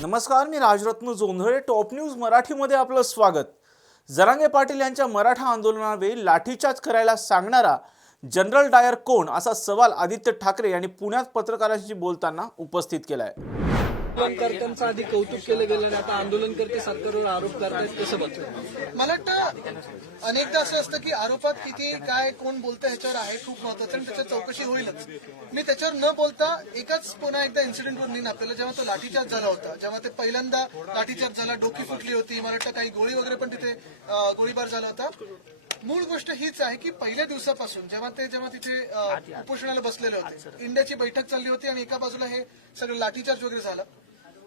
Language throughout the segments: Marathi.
नमस्कार मी राजरत्न जोंधळे टॉप न्यूज मराठीमध्ये आपलं स्वागत. जरांगे पाटील यांच्या मराठा आंदोलनावेळी लाठीचार्ज करायला सांगणारा जनरल डायर कोण असा सवाल आदित्य ठाकरे यांनी पुण्यात पत्रकारांशी बोलताना उपस्थित केला आहे आंदोलनकर्त्यांचं आधी कौतुक केलं गेलं आणि आता आंदोलनकर्ते सरकारवर आरोप करतायत कसं बघतो मला वाटतं अनेकदा असं असतं की आरोपात किती काय कोण बोलतं ह्याच्यावर आहे खूप महत्वाचं आणि त्याच्यावर चौकशी होईलच. मी त्याच्यावर न बोलता एकाच पुन्हा एकदा इन्सिडेंटवर नेईन आपल्याला जेव्हा तो लाठीचार्ज झाला होता जेव्हा ते पहिल्यांदा लाठीचार्ज झाला डोकी फुटली होती मला वाटतं काही गोळी वगैरे पण तिथे गोळीबार झाला होता. मूळ गोष्ट हीच आहे की पहिल्या दिवसापासून जेव्हा ते जेव्हा तिथे उपोषणाला बसलेले होते इंडियाची बैठक चालली होती आणि एका बाजूला हे सगळं लाठीचार्ज वगैरे झालं.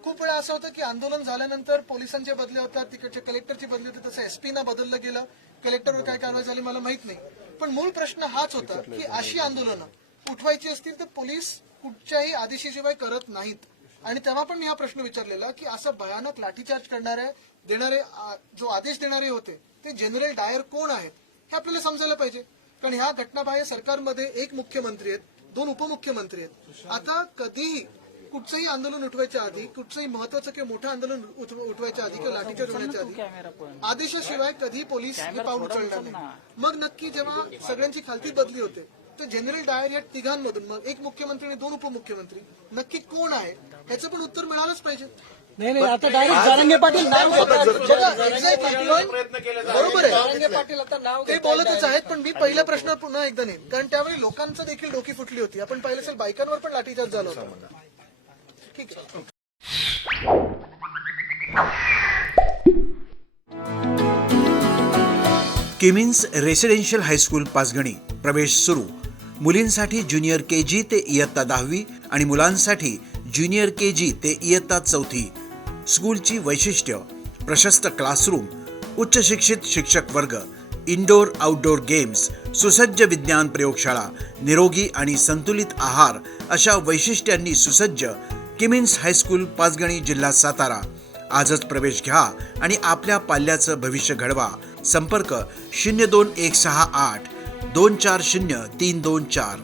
खूप वेळा असं होतं की आंदोलन झाल्यानंतर पोलिसांचे बदले होतात तिकडच्या कलेक्टरची बदली होती तसं एसपी ना बदललं गेलं. कलेक्टरवर काय कारवाई झाली मला माहीत नाही. पण मूळ प्रश्न हाच होता की अशी आंदोलनं उठवायची असतील तर पोलीस कुठच्याही आदेशाशिवाय करत नाहीत. आणि तेव्हा पण मी हा प्रश्न विचारलेला की असं भयानक लाठीचार्ज करणारे देणारे जो आदेश देणारे होते ते जनरल डायर कोण आहेत हे आपल्याला समजायला पाहिजे. कारण ह्या घटनाबाह्य सरकारमध्ये एक मुख्यमंत्री आहेत दोन उपमुख्यमंत्री आहेत. आता कधीही कुठचंही आंदोलन उठवायच्या आधी कुठचंही महत्वाचं किंवा मोठं आंदोलन उठ- उठवायच्या आधी किंवा लाठीचार्ज होण्याच्या आधी आदेशाशिवाय कधी पोलीस हे पाऊल उचलणार नाही. मग नक्की जेव्हा सगळ्यांची खालती बदली होते तर जनरल डायर या तिघांमधून मग एक मुख्यमंत्री आणि दोन उपमुख्यमंत्री नक्की कोण आहे? ह्याचं पण उत्तर मिळालंच पाहिजे. नाही नाही आता डायरेक्ट जारंगे पाटील नाव बरोबर आहे. जारंगे पाटील आता नाव ते. बोलतच आहेत पण मी पहिला प्रश्न पुन्हा एकदा नाही कारण त्यावेळी लोकांचं देखील डोकी फुटली होती. आपण पाहिलं असेल बायकांवर पण लाठीचार्ज झाला होता. ठीक आहे. Kimmins residential high school Panchgani. प्रवेश सुरू. मुलींसाठी ज्युनियर के जी ते इयत्ता दहावी आणि मुलांसाठी ज्युनियर के जी ते इयत्ता चौथी. स्कूलची वैशिष्ट्य प्रशस्त क्लासरूम उच्च शिक्षित शिक्षक वर्ग इनडोर आउटडोर गेम्स सुसज्ज विज्ञान प्रयोगशाळा निरोगी आणि संतुलित आहार अशा वैशिष्ट्यांनी सुसज्ज किमिन्स हायस्कूल पाचगणी जिल्हा सातारा. आजच प्रवेश घ्या आणि आपल्या पाल्याचं भविष्य घडवा. संपर्क शून्य दोन एक सहा आठ दोन चार शून्य तीन दोन चार.